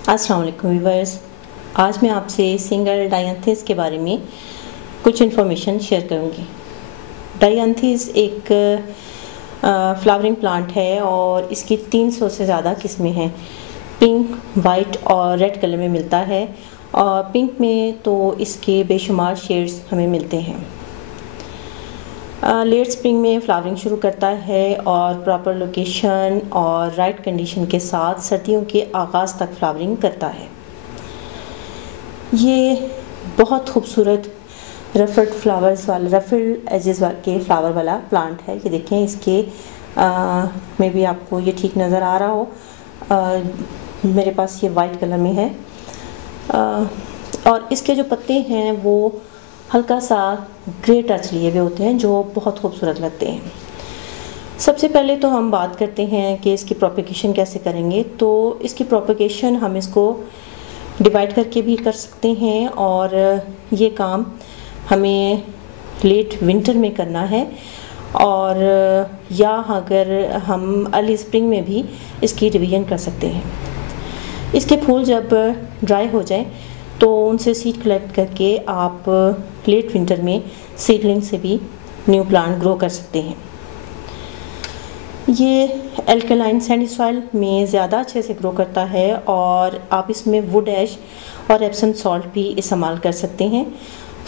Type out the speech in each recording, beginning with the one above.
अस्सलाम वालेकुम व्यूअर्स। आज मैं आपसे सिंगल डायंथिस के बारे में कुछ इन्फॉर्मेशन शेयर करूंगी। डायंथिस एक फ्लावरिंग प्लांट है और इसकी 300 से ज़्यादा किस्में हैं। पिंक, वाइट और रेड कलर में मिलता है और पिंक में तो इसके बेशुमार शेड्स हमें मिलते हैं। लेट स्प्रिंग में फ्लावरिंग शुरू करता है और प्रॉपर लोकेशन और राइट कंडीशन के साथ सर्दियों के आगाज़ तक फ्लावरिंग करता है। ये बहुत खूबसूरत रफल्ड फ्लावर्स वाला, रफल्ड एजेस के फ्लावर वाला प्लांट है। ये देखें, इसके में भी आपको ये ठीक नज़र आ रहा हो। मेरे पास ये वाइट कलर में है और इसके जो पत्ते हैं वो हल्का सा ग्रे टच लिए हुए होते हैं जो बहुत खूबसूरत लगते हैं। सबसे पहले तो हम बात करते हैं कि इसकी प्रोपेगेशन कैसे करेंगे। तो इसकी प्रोपेगेशन हम इसको डिवाइड करके भी कर सकते हैं और ये काम हमें लेट विंटर में करना है और या अगर हम अर्ली स्प्रिंग में भी इसकी डिवीजन कर सकते हैं। इसके फूल जब ड्राई हो जाएं तो उनसे सीड कलेक्ट करके आप लेट विंटर में सीडलिंग से भी न्यू प्लांट ग्रो कर सकते हैं। ये एल्कलाइन सैंडी सॉइल में ज़्यादा अच्छे से ग्रो करता है और आप इसमें वुड ऐश और एप्सम सॉल्ट भी इस्तेमाल कर सकते हैं।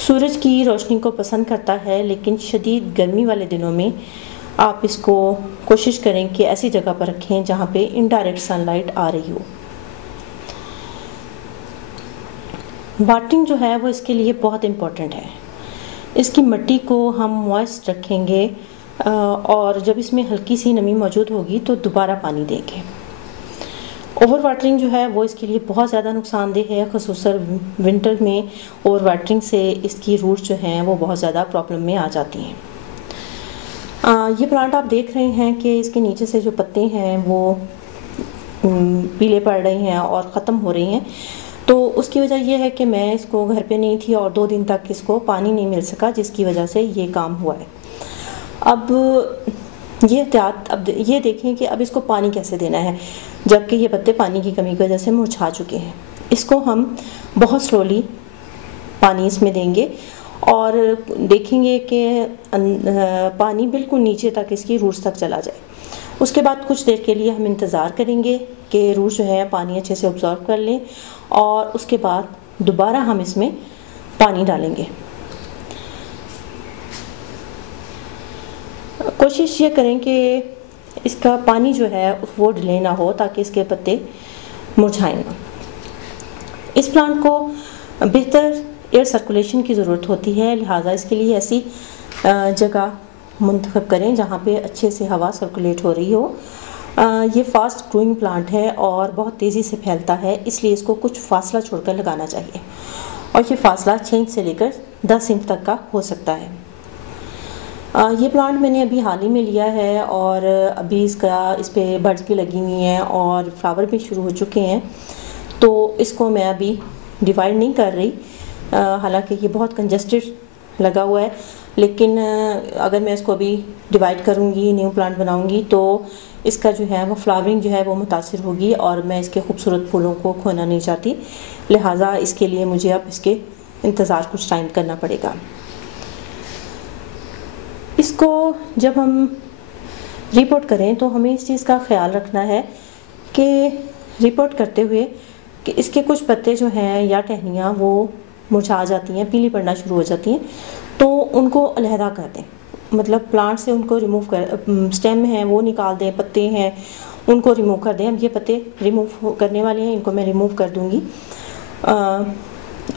सूरज की रोशनी को पसंद करता है, लेकिन शदीद गर्मी वाले दिनों में आप इसको कोशिश करें कि ऐसी जगह पर रखें जहाँ पे इनडायरेक्ट सनलाइट आ रही हो। वाटरिंग जो है वो इसके लिए बहुत इम्पोर्टेंट है। इसकी मिट्टी को हम मॉइस्ट रखेंगे और जब इसमें हल्की सी नमी मौजूद होगी तो दोबारा पानी देंगे। ओवर वाटरिंग जो है वो इसके लिए बहुत ज़्यादा नुकसानदेह है, ख़ुसूसन विंटर में ओवर वाटरिंग से इसकी रूट्स जो हैं वो बहुत ज़्यादा प्रॉब्लम में आ जाती हैं। ये प्लांट आप देख रहे हैं कि इसके नीचे से जो पत्ते हैं वो पीले पड़ रहे हैं और ख़त्म हो रही हैं। तो उसकी वजह यह है कि मैं इसको घर पे नहीं थी और 2 दिन तक इसको पानी नहीं मिल सका, जिसकी वजह से ये काम हुआ है। अब ये देखें कि अब इसको पानी कैसे देना है, जबकि ये पत्ते पानी की कमी की वजह से मुरझा चुके हैं। इसको हम बहुत स्लोली पानी इसमें देंगे और देखेंगे कि पानी बिल्कुल नीचे तक इसकी रूट्स तक चला जाए। उसके बाद कुछ देर के लिए हम इंतज़ार करेंगे कि रूट्स जो है पानी अच्छे से ऑब्जॉर्व कर लें और उसके बाद दोबारा हम इसमें पानी डालेंगे। कोशिश ये करें कि इसका पानी जो है वो डिले ना हो ताकि इसके पत्ते मुरझाएं ना। इस प्लांट को बेहतर एयर सर्कुलेशन की ज़रूरत होती है, लिहाजा इसके लिए ऐसी जगह मुंतखब करें जहाँ पे अच्छे से हवा सर्कुलेट हो रही हो। ये फास्ट ग्रोइंग प्लांट है और बहुत तेज़ी से फैलता है, इसलिए इसको कुछ फासला छोड़कर लगाना चाहिए और ये फासला 6 इंच से लेकर 10 इंच तक का हो सकता है। ये प्लांट मैंने अभी हाल ही में लिया है और अभी इस पे बड्स भी लगी हुई हैं और फ्लावर भी शुरू हो चुके हैं। तो इसको मैं अभी डिवाइड नहीं कर रही, हालांकि ये बहुत कंजस्टेड लगा हुआ है, लेकिन अगर मैं इसको अभी डिवाइड करूँगी, न्यू प्लांट बनाऊँगी तो इसका जो है वो फ्लावरिंग जो है वो मुतासिर होगी और मैं इसके खूबसूरत फूलों को खोना नहीं चाहती। लिहाजा इसके लिए मुझे अब इसके इंतज़ार कुछ टाइम करना पड़ेगा। इसको जब हम रिपोर्ट करें तो हमें इस चीज़ का ख्याल रखना है कि रिपोर्ट करते हुए कि इसके कुछ पत्ते जो हैं या टहनियाँ वो मुरझा जाती हैं, पीली पड़ना शुरू हो जाती हैं, तो उनको अलहदा कर दें। मतलब प्लांट से उनको रिमूव कर, स्टेम हैं वो निकाल दें, पत्ते हैं उनको रिमूव कर दें। अब ये पत्ते रिमूव करने वाले हैं, इनको मैं रिमूव कर दूँगी।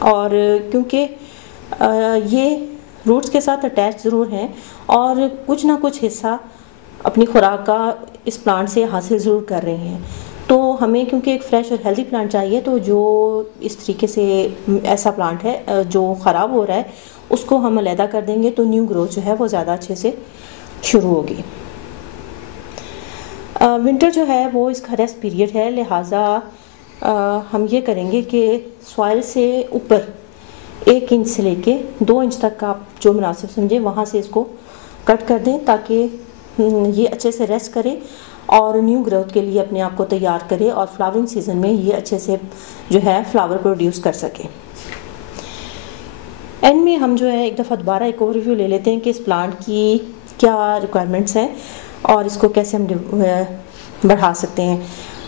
और क्योंकि ये रूट्स के साथ अटैच ज़रूर हैं और कुछ ना कुछ हिस्सा अपनी खुराक का इस प्लांट से हासिल ज़रूर कर रहे हैं, तो हमें क्योंकि एक फ्रेश और हेल्दी प्लांट चाहिए, तो जो इस तरीके से ऐसा प्लांट है जो ख़राब हो रहा है उसको हम अलहदा कर देंगे तो न्यू ग्रोथ जो है वो ज़्यादा अच्छे से शुरू होगी। विंटर जो है वो इसका रेस्ट पीरियड है, लिहाजा हम ये करेंगे कि सॉइल से ऊपर 1 इंच से लेके 2 इंच तक का आप जो मुनासिब समझें वहाँ से इसको कट कर दें ताकि ये अच्छे से रेस्ट करे और न्यू ग्रोथ के लिए अपने आप को तैयार करे और फ्लावरिंग सीज़न में ये अच्छे से जो है फ्लावर प्रोड्यूस कर सके। एंड में हम जो है एक दफ़ा दोबारा एक ओवरव्यू ले लेते हैं कि इस प्लांट की क्या रिक्वायरमेंट्स हैं और इसको कैसे हम बढ़ा सकते हैं।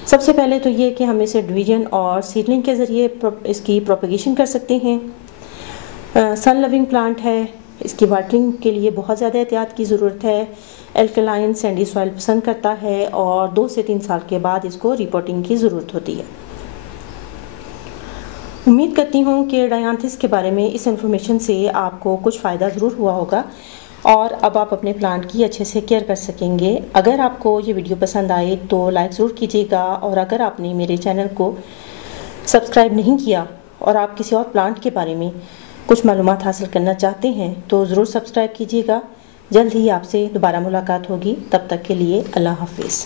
सबसे पहले तो ये कि हम इसे डिवीजन और सीडलिंग के ज़रिए इसकी प्रोपेगेशन कर सकते हैं। सन लविंग प्लांट है, इसकी वाटरिंग के लिए बहुत ज़्यादा एहतियात की ज़रूरत है। एल्कलाइन सैंडी सॉइल पसंद करता है और 2 से 3 साल के बाद इसको रिपोर्टिंग की ज़रूरत होती है। उम्मीद करती हूँ कि डायांथिस के बारे में इस इन्फॉर्मेशन से आपको कुछ फ़ायदा ज़रूर हुआ होगा और अब आप अपने प्लांट की अच्छे से केयर कर सकेंगे। अगर आपको ये वीडियो पसंद आए तो लाइक ज़रूर कीजिएगा और अगर आपने मेरे चैनल को सब्सक्राइब नहीं किया और आप किसी और प्लांट के बारे में कुछ मालूमात हासिल करना चाहते हैं तो ज़रूर सब्सक्राइब कीजिएगा। जल्द ही आपसे दोबारा मुलाकात होगी, तब तक के लिए अल्लाह हाफिज़।